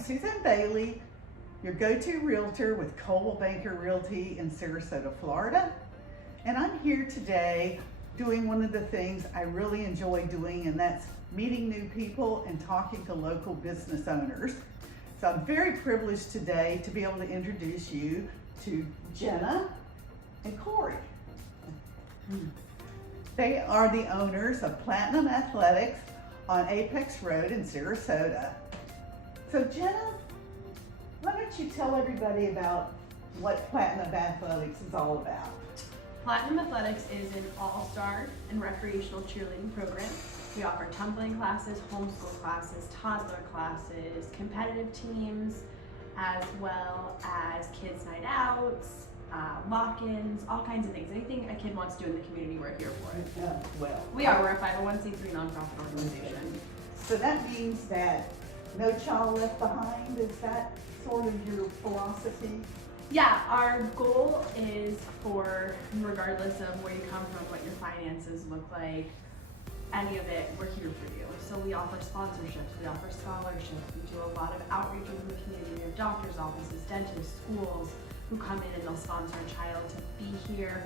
Susan Bailey, your go-to realtor with Coldwell Banker Realty in Sarasota, Florida. And I'm here today doing one of the things I really enjoy doing, and that's meeting new people and talking to local business owners. So I'm very privileged today to be able to introduce you to Jenna and Corey. They are the owners of Platinum Athletics on Apex Road in Sarasota. So Jenna, why don't you tell everybody about what Platinum Athletics is all about? Platinum Athletics is an all-star and recreational cheerleading program. We offer tumbling classes, homeschool classes, toddler classes, competitive teams, as well as kids' night outs, lock-ins, all kinds of things. Anything a kid wants to do in the community, we're here for it. We're a 501c3 nonprofit organization. So that means that no child left behind, is that sort of your philosophy? Yeah, our goal is for, regardless of where you come from, what your finances look like, any of it, we're here for you. So we offer sponsorships, we offer scholarships, we do a lot of outreach in the community. We have doctors' offices, dentists, schools who come in and they'll sponsor a child to be here.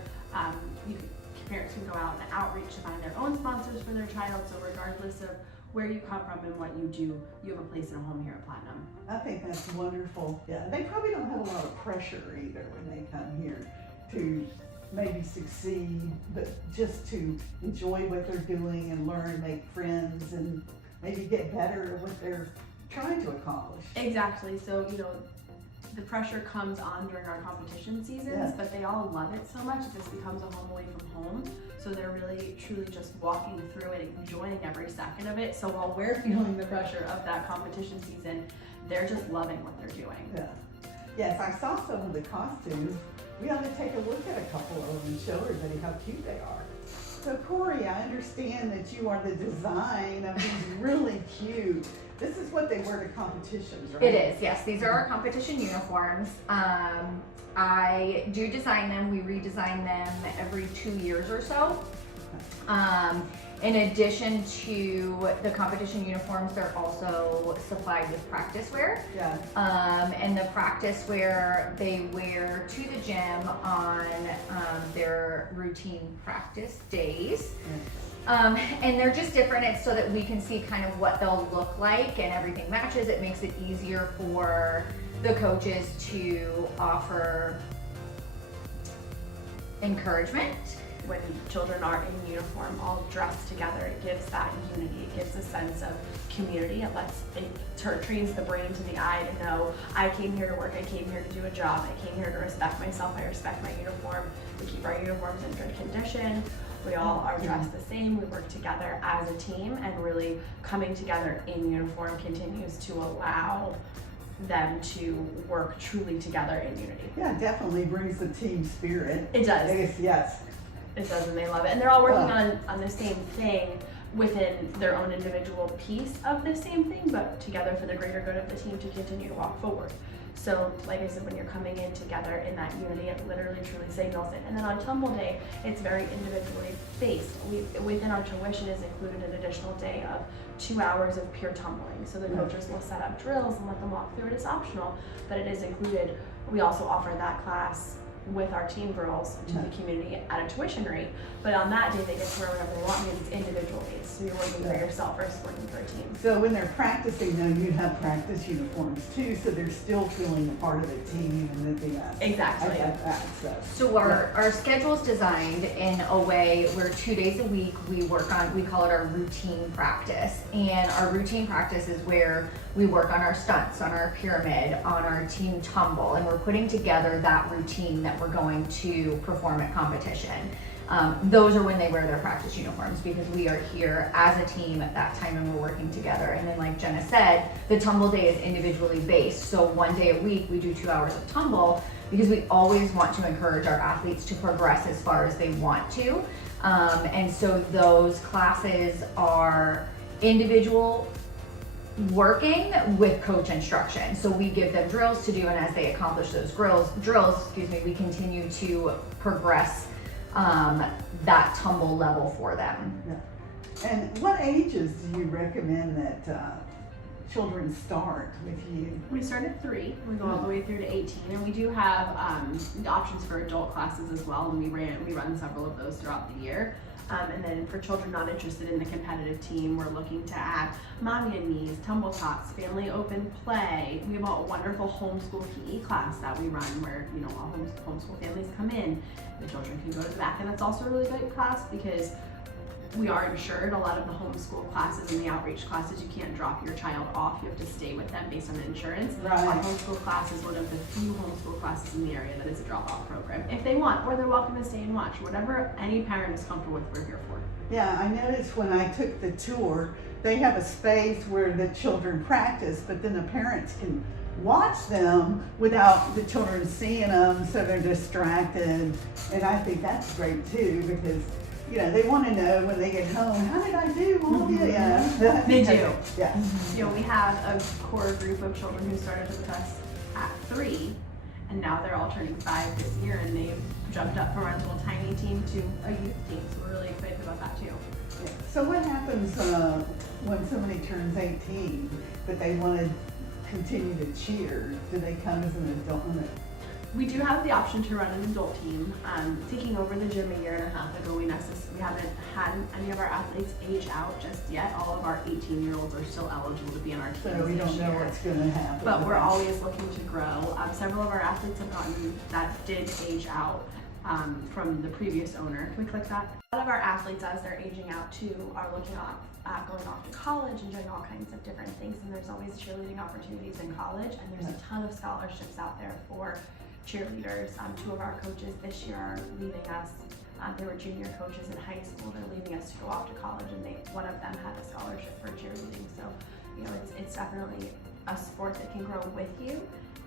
Parents can go out and outreach to find their own sponsors for their child. So regardless of where you come from and what you do, you have a place and a home here at Platinum. I think that's wonderful. Yeah, they probably don't have a lot of pressure either when they come here to maybe succeed, but just to enjoy what they're doing and learn, make friends, and maybe get better at what they're trying to accomplish. Exactly. So, the pressure comes on during our competition seasons, but they all love it so much that this becomes a home away from home. So they're really, truly just walking through it, enjoying every second of it. So while we're feeling the pressure of that competition season, they're just loving what they're doing. Yeah. Yes, I saw some of the costumes. We ought to take a look at a couple of them and show everybody how cute they are. So Corey, I understand that you are the design of these really cute. This is what they wear to competitions, right? It is, yes. These are our competition uniforms. I do design them. We redesign them every 2 years or so. In addition to the competition uniforms, they're also supplied with practice wear. Yeah. And the practice wear they wear to the gym on their routine practice days. And they're just different. It's so that we can see kind of what they'll look like and everything matches. It makes it easier for the coaches to offer encouragement. When children are in uniform, all dressed together, it gives that unity. It gives a sense of community. It trains the brain to the eye to know, I came here to work, I came here to do a job, I came here to respect myself, I respect my uniform. We keep our uniforms in good condition. We all are dressed the same. We work together as a team, and really coming together in uniform continues to allow them to work truly together in unity. Yeah, it definitely brings the team spirit. It does. Yes. It does, and they love it. And they're all working on the same thing within their own individual piece of the same thing, but together for the greater good of the team to continue to walk forward. So, like I said, when you're coming in together in that unity, it literally truly signals it. And then on Tumble Day, it's very individually based. Within our tuition is included an additional day of 2 hours of pure tumbling. So the coaches will set up drills and let them walk through it. It's optional, but it is included. We also offer that class with our team girls to the community at a tuition rate, but on that day they get to wear whatever they want because it's individual based. So you're working for yourself versus working for a team. So when they're practicing, though, you have practice uniforms too, so they're still feeling a part of the team and moving up. Exactly. So our schedule's designed in a way where 2 days a week we call it our routine practice. And our routine practice is where we work on our stunts, on our pyramid, on our team tumble, and we're putting together that routine that we're going to perform at competition. Those are when they wear their practice uniforms, because we are here as a team at that time and we're working together. And then, like Jenna said, the tumble day is individually based. So 1 day a week we do 2 hours of tumble, because we always want to encourage our athletes to progress as far as they want to. And so those classes are individual working with coach instruction. So we give them drills to do, and as they accomplish those drills, we continue to progress that tumble level for them. Yeah. And what ages do you recommend that children start with you? We start at 3, we go all the way through to 18, and we do have options for adult classes as well, and we run several of those throughout the year. And then for children not interested in the competitive team, we're looking to add mommy and me's, tumble tots, family open play. We have a wonderful homeschool PE class that we run where, you know, all homeschool families come in. The children can go to the back, and that's also a really good class because we are insured. A lot of the homeschool classes and the outreach classes, you can't drop your child off. You have to stay with them based on insurance. Right. Our homeschool class is one of the few homeschool classes in the area that is a drop-off program. If they want, or they're welcome to stay and watch. Whatever any parent is comfortable with, we're here for. Yeah, I noticed when I took the tour, they have a space where the children practice, but then the parents can watch them without the children seeing them, so they're distracted. And I think that's great too, because you know, they want to know when they get home, how did I do, Mom? Yeah. They do. Yeah. You know, we have a core group of children who started with us at 3, and now they're all turning 5 this year, and they've jumped up from our little tiny team to a youth team, so we're really excited about that too. Yeah. So what happens when somebody turns 18 but they want to continue to cheer? Do they come as an adult? We do have the option to run an adult team. Taking over the gym a year and a half ago, we haven't had any of our athletes age out just yet. All of our 18-year-olds are still eligible to be on our team. So we don't this know year. what's going to happen. But we're always looking to grow. Several of our athletes have gotten that did age out from the previous owner. Can we click that? A lot of our athletes, as they're aging out too, are looking at going off to college and doing all kinds of different things. And there's always cheerleading opportunities in college, and there's a ton of scholarships out there for cheerleaders. 2 of our coaches this year are leaving us. They were junior coaches in high school. They're leaving us to go off to college, and one of them had a scholarship for cheerleading. So, you know, it's definitely a sport that can grow with you,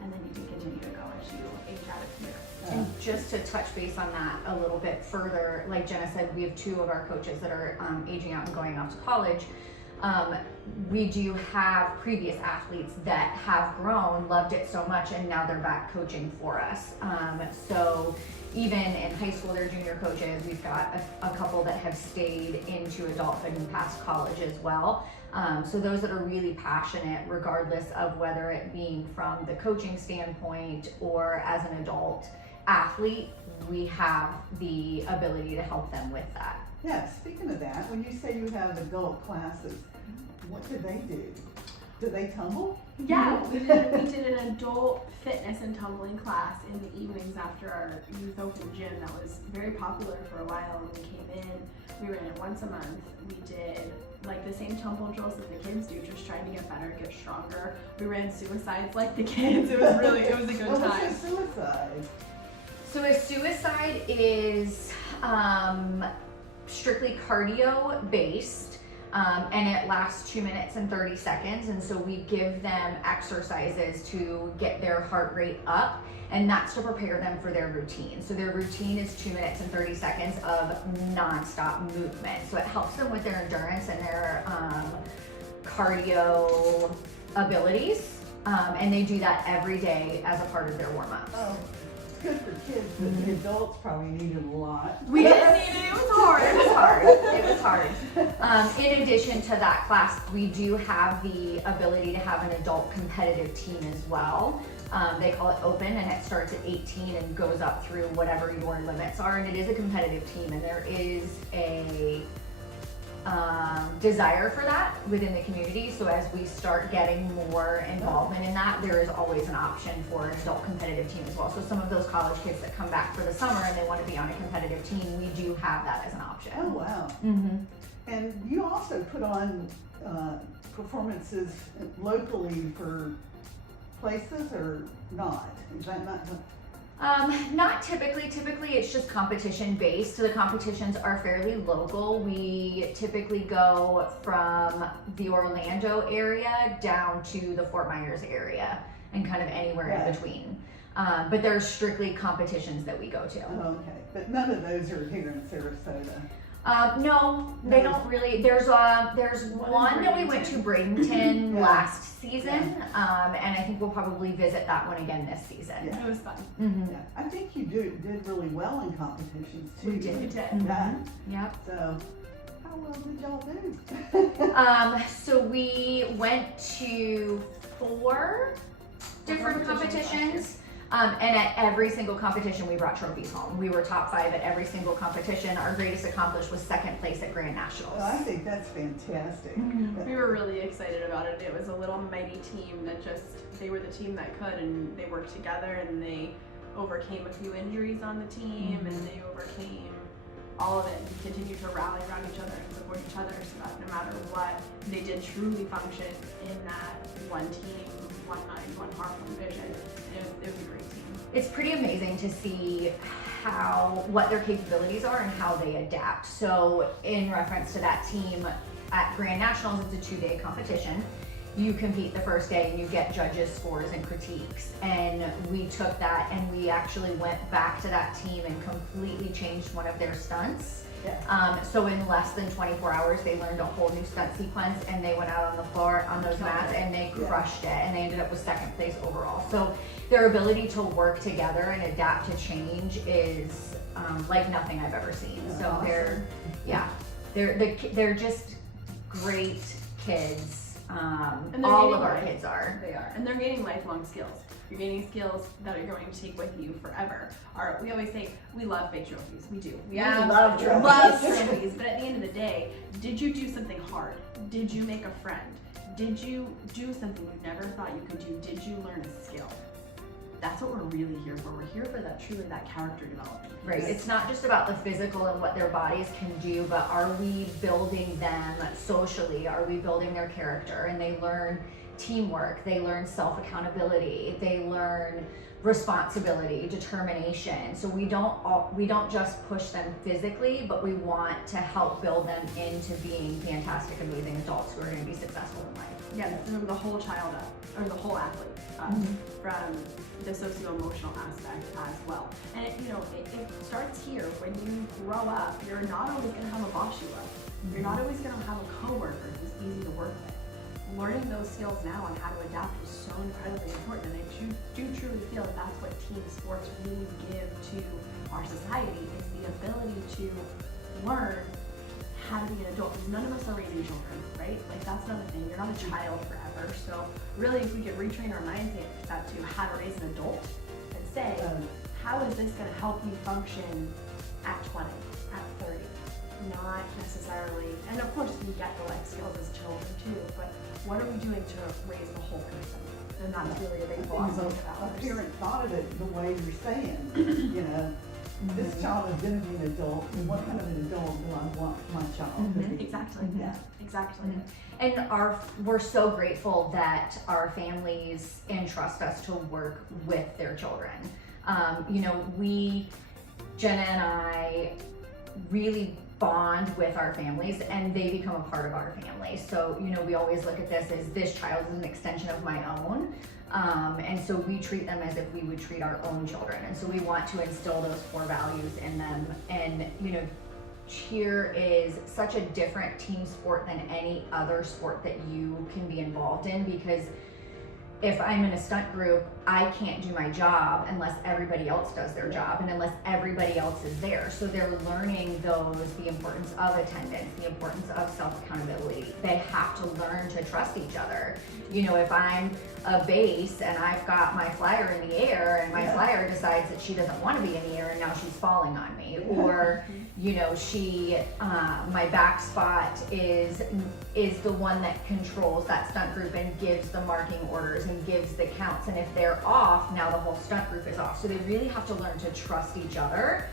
and then you can continue to go as you age out of here. And just to touch base on that a little bit further, like Jenna said, we have 2 of our coaches that are aging out and going off to college. We do have previous athletes that have grown, loved it so much, and now they're back coaching for us. So even in high school, they're junior coaches. We've got a couple that have stayed into adulthood and past college as well. So those that are really passionate, regardless of whether it being from the coaching standpoint or as an adult athlete, we have the ability to help them with that. Yeah, speaking of that, when you say you have adult classes, what do they do? Do they tumble? Yeah, we did an adult fitness and tumbling class in the evenings after our youth open gym that was very popular for a while. And we came in, we ran it once a month. We did like the same tumble drills that the kids do, just trying to get better, get stronger. We ran suicides like the kids. It was a good What time. was a suicide? So a suicide is strictly cardio based, and it lasts 2 minutes and 30 seconds. And so we give them exercises to get their heart rate up, and that's to prepare them for their routine. So their routine is 2 minutes and 30 seconds of nonstop movement. So it helps them with their endurance and their cardio abilities. And they do that every day as a part of their warm-ups. Oh, it's good for kids, but the adults probably needed a lot. We didn't need it. It was hard. It was hard. It was hard. In addition to that class, we do have the ability to have an adult competitive team as well. They call it open, and it starts at 18 and goes up through whatever your limits are. And it is a competitive team, and there is a desire for that within the community. So as we start getting more involvement in that, there is always an option for an adult competitive team as well. So some of those college kids that come back for the summer and they want to be on a competitive team, we do have that as an option. Oh, wow. Mm-hmm. And you also put on performances locally for places or not? Is that not? Not typically. Typically, it's just competition based. So the competitions are fairly local. We typically go from the Orlando area down to the Fort Myers area and kind of anywhere in between. But there's strictly competitions that we go to. Oh, okay. But none of those are here in Sarasota. No, they don't really. There's one that we went to Bradenton last season, and I think we'll probably visit that one again this season. Yeah. It was fun. Mm-hmm. Yeah. I think you did really well in competitions too. We did. Mm-hmm. Yeah. Yep. So, how well did y'all do? So we went to 4 different competitions. And at every single competition, we brought trophies home. We were top 5 at every single competition. Our greatest accomplishment was 2nd place at Grand Nationals. Well, I think that's fantastic. We were really excited about it. It was a little mighty team that they were the team that could, and they worked together, and they overcame a few injuries on the team, and they overcame all of it, and continued to rally around each other and support each other, so that no matter what, they did truly function in that one team, one mind, one heart, one vision. It was a great team. It's pretty amazing to see what their capabilities are and how they adapt. So in reference to that team at Grand Nationals, it's a 2-day competition. You compete the first day and you get judges' scores and critiques. And we took that and we actually went back to that team and completely changed one of their stunts. Yeah. So in less than 24 hours, they learned a whole new stunt sequence, and they went out on the floor on those mats and they crushed it, and they ended up with 2nd place overall. So their ability to work together and adapt to change is like nothing I've ever seen. That's so awesome. they're just great kids. And they're all gaining of our life. kids are. They are, and they're gaining lifelong skills. You're gaining skills that are going to take with you forever. We always say we love big trophies. We do. We love trophies. Love trophies. But at the end of the day, did you do something hard? Did you make a friend? Did you do something you never thought you could do? Did you learn a skill? That's what we're really here for. We're here for that character development. Right. It's not just about the physical and what their bodies can do, but are we building them socially? Are we building their character? And they learn teamwork, they learn self-accountability, they learn responsibility, determination. So we don't just push them physically, but we want to help build them into being fantastic, amazing adults who are going to be successful in life. Yeah, the whole child up, or the whole athlete up, from the socio-emotional aspect as well. And it starts here. When you grow up, you're not always going to have a boss you love. You're not always going to have a coworker who's easy to work with. Learning those skills now and how to adapt is so incredibly important, and I do truly feel that that's what team sports really give to our society, is the ability to learn how to be an adult. Because none of us are raising children, right? Like, that's another thing. You're not a child forever. So really, if we could retrain our mindset to how to raise an adult and say, how is this going to help you function at 20, at 30? Not necessarily, and of course we get the life skills as children too, but what are we doing to raise the whole person? And that's really a big philosophy of ours. A parent thought of it the way you're saying, this child is going to be an adult, and what kind of an adult do I want my child to be? Exactly. Yeah. Exactly. And we're so grateful that our families entrust us to work with their children. Jenna and I really bond with our families, and they become a part of our family. So, we always look at this as this child is an extension of my own. And so we treat them as if we would treat our own children. And so we want to instill those 4 values in them. And, cheer is such a different team sport than any other sport that you can be involved in, because if I'm in a stunt group, I can't do my job unless everybody else does their job and unless everybody else is there. So they're learning the importance of attendance, the importance of self-accountability. They have to learn to trust each other. If I'm a base and I've got my flyer in the air and my flyer decides that she doesn't want to be in the air and now she's falling on me, or my back spot is the one that controls that stunt group and gives the marking orders and gives the counts, and if they're off, now the whole stunt group is off. So they really have to learn to trust each other,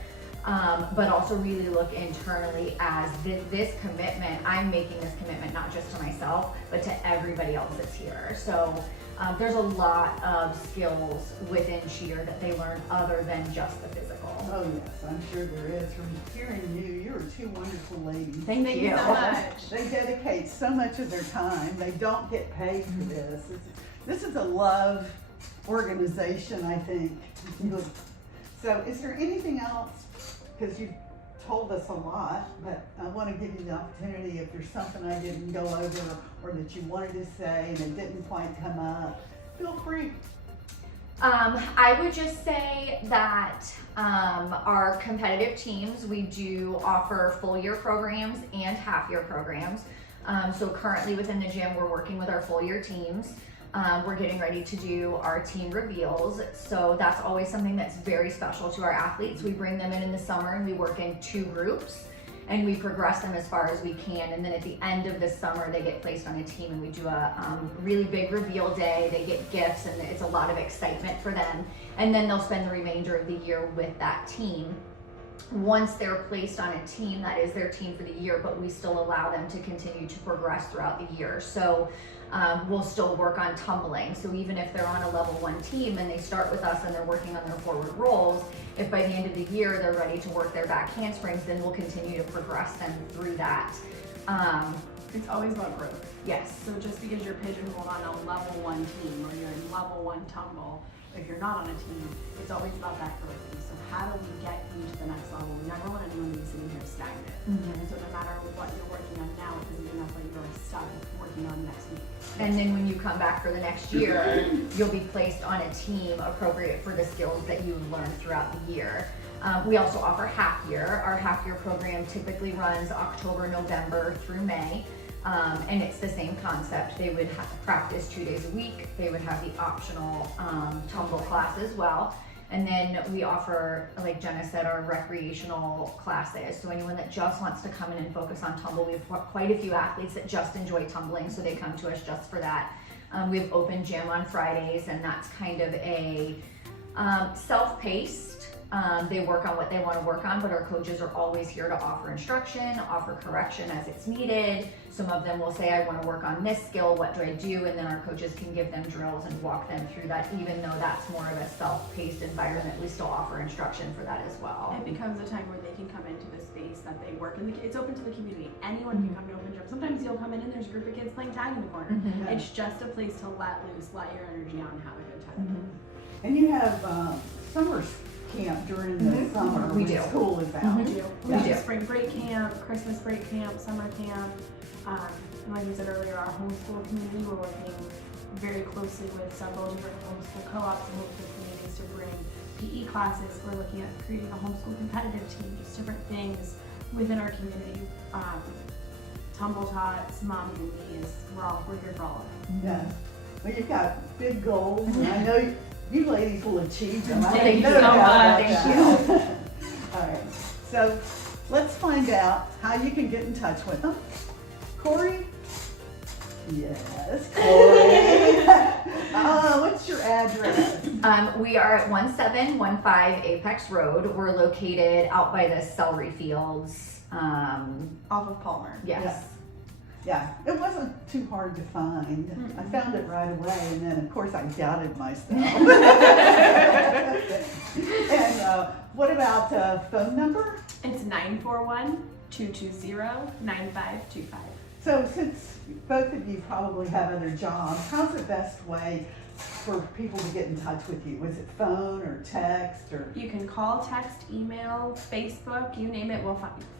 but also really look internally as this commitment. I'm making this commitment not just to myself, but to everybody else that's here. So there's a lot of skills within cheer that they learn other than just the physical. Oh yes, I'm sure there is. From hearing you are 2 wonderful ladies. Thank you so much. They dedicate so much of their time. They don't get paid for this. This is a love organization, I think. So is there anything else? Because you've told us a lot, but I want to give you the opportunity, if there's something I didn't go over or that you wanted to say and it didn't quite come up, feel free. I would just say that our competitive teams, we do offer full year programs and half year programs. So currently within the gym, we're working with our full year teams. We're getting ready to do our team reveals. So that's always something that's very special to our athletes. We bring them in the summer and we work in 2 groups and we progress them as far as we can. And then at the end of the summer, they get placed on a team and we do a really big reveal day. They get gifts and it's a lot of excitement for them. And then they'll spend the remainder of the year with that team. Once they're placed on a team, that is their team for the year, but we still allow them to continue to progress throughout the year. So we'll still work on tumbling. So even if they're on a level 1 team and they start with us and they're working on their forward rolls, if by the end of the year they're ready to work their back handsprings, then we'll continue to progress them through that. It's always about growth. Yes. So just because you're pigeonholed on a level 1 team or you're in level 1 tumble, if you're not on a team, it's always about that growth piece. So how do we get you to the next level? We never want anyone to be sitting here stagnant. So no matter what you're working on now, it doesn't mean that's what you're stuck working on next week. And then when you come back for the next year, you'll be placed on a team appropriate for the skills that you've learned throughout the year. We also offer half year. Our half year program typically runs October, November through May. And it's the same concept. They would have to practice 2 days a week. They would have the optional tumble class as well. And then we offer, like Jenna said, our recreational classes. So anyone that just wants to come in and focus on tumble, we have quite a few athletes that just enjoy tumbling, so they come to us just for that. We have open gym on Fridays, and that's kind of a self-paced. They work on what they want to work on, but our coaches are always here to offer instruction, offer correction as it's needed. Some of them will say, I want to work on this skill, what do I do? And then our coaches can give them drills and walk them through that, even though that's more of a self-paced environment, we still offer instruction for that as well. It becomes a time where they can come into the space that they work in. It's open to the community. Anyone can come to open gym. Sometimes you'll come in and there's a group of kids playing tag in the corner. It's just a place to let loose, let your energy out and have a good time. And you have summer camp during the summer We when do. school is out. We do. We Yeah. do spring break camp, Christmas break camp, summer camp. And like we said earlier, our homeschool community, we're working very closely with several different homeschool co-ops and homeschool communities to bring PE classes. We're looking at creating a homeschool competitive team, just different things within our community. Tumble Tots, Mommy and Me we're here for all of it. Yeah. Well, you've got big goals, and I know you ladies will achieve them. I Thank have you no so doubt much. about that. All right. So let's find out how you can get in touch with them. Corey? Yes, Corey. What's your address? We are at 1715 Apex Road. We're located out by the celery fields. Off of Palmer. Yes. Yeah, it wasn't too hard to find. I found it right away, and then of course I doubted myself. And what about phone number? It's 941-220-9525. So since both of you probably have other jobs, how's the best way for people to get in touch with you? Was it phone or text or? You can call, text, email, Facebook, you name it.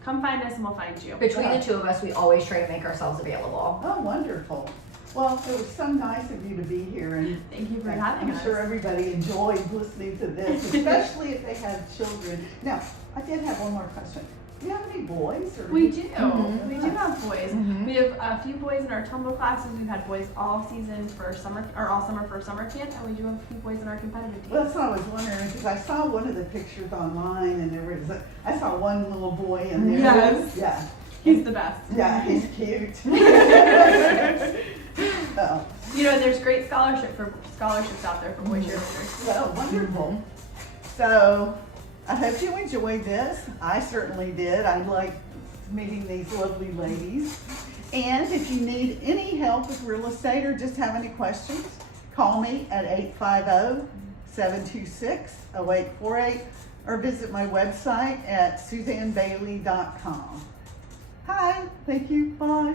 Come find us and we'll find you. Between the 2 of us, we always try to make ourselves available. Oh, wonderful. Well, it was so nice of you to be here, and Thank you for having I'm us. sure everybody enjoyed listening to this, especially if they have children. Now, I did have one more question. Do you have any boys? Or We do. Mhm. We do have boys. Mhm. We have a few boys in our tumble classes. We've had boys all season for summer, or all summer for summer camp, and we do have a few boys in our competitive team. Well, that's what I was wondering, because I saw one of the pictures online, and I saw one little boy in there. Yes. Yeah. He's the best. Yeah, he's cute. Oh, You know, there's great scholarships out there for boy cheerleaders. well, wonderful. So, I hope you enjoyed this. I certainly did. I liked meeting these lovely ladies. And if you need any help with real estate or just have any questions, call me at 850-726-0848 or visit my website at suzannebailey.com. Hi, thank you, bye.